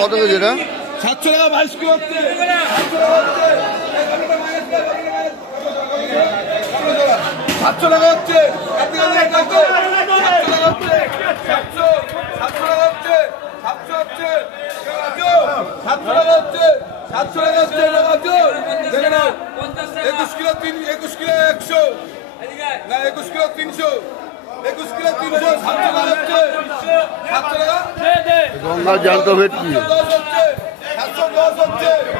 কত কেজি এটা? 700 টাকা 22 কিলো হচ্ছে। 700 টাকা হচ্ছে। 700 টাকা হচ্ছে। 700 টাকা হচ্ছে। 700 হচ্ছে। 700 টাকা হচ্ছে। 700 টাকা হচ্ছে। দেখেন 21 কিলো 21 কিলো 100 না 21 কিলো 300 21 কিলো 300 700 টাকা হচ্ছে। 700 টাকা গঙ্গা জ্যান্ত ভেটকি। 710 হচ্ছে। 710 হচ্ছে।